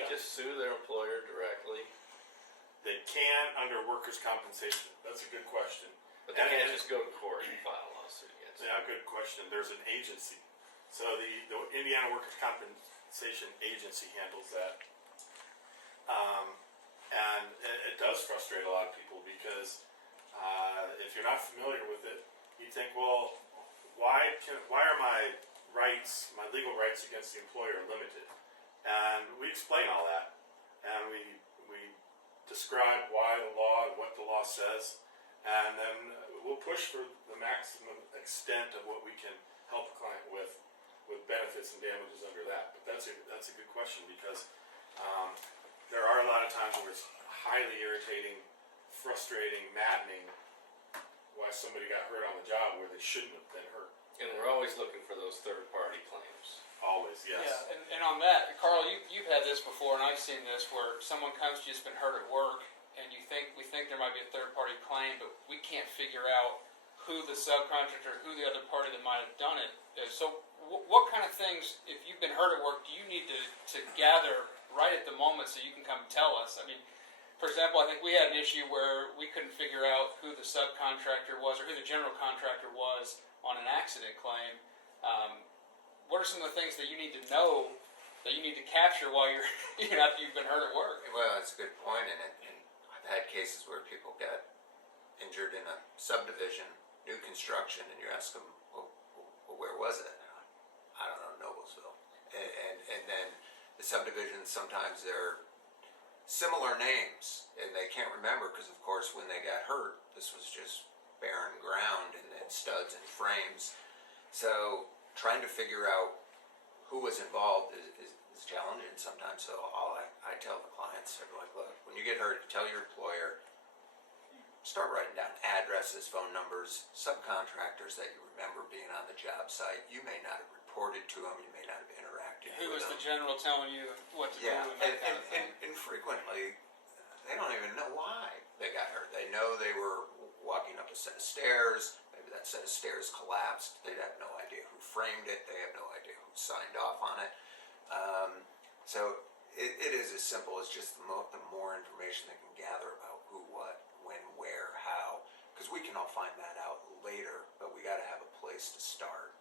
can't just sue their employer directly? They can under workers' compensation. That's a good question. But they can't just go to court and file a lawsuit against them. Yeah, good question. There's an agency. So the Indiana Workers' Compensation Agency handles that. And it does frustrate a lot of people because if you're not familiar with it, you think, well, why are my rights, my legal rights against the employer limited? And we explain all that, and we describe why the law and what the law says, and then we'll push for the maximum extent of what we can help a client with benefits and damages under that. But that's a good question because there are a lot of times where it's highly irritating, frustrating, maddening why somebody got hurt on the job where they shouldn't have been hurt. And we're always looking for those third-party claims. Always, yes. Yeah, and on that, Karl, you've had this before, and I've seen this where someone comes to you, has been hurt at work, and we think there might be a third-party claim, but we can't figure out who the subcontractor, who the other party that might have done it is. So what kind of things, if you've been hurt at work, do you need to gather right at the moment so you can come tell us? I mean, for example, I think we had an issue where we couldn't figure out who the subcontractor was or who the general contractor was on an accident claim. What are some of the things that you need to know, that you need to capture while you're, after you've been hurt at work? Well, that's a good point, and I've had cases where people get injured in a subdivision, new construction, and you ask them, well, where was it? I don't know, Noblesville. And then the subdivisions, sometimes they're similar names, and they can't remember because, of course, when they got hurt, this was just barren ground and studs and frames. So trying to figure out who was involved is challenging sometimes. So I tell the clients, they're like, look, when you get hurt, tell your employer, start writing down addresses, phone numbers, subcontractors that you remember being on the job site. You may not have reported to them, you may not have interacted Who with was them. the general telling you what to do and that kind of thing? And frequently, they don't even know why they got hurt. They know they were walking up a set of stairs, maybe that set of stairs collapsed, they have no idea who framed it, they have no idea who signed off on it. So it is as simple as just the more information they can gather about who, what, when, where, how, because we can all find that out later, but we got to have a place to start.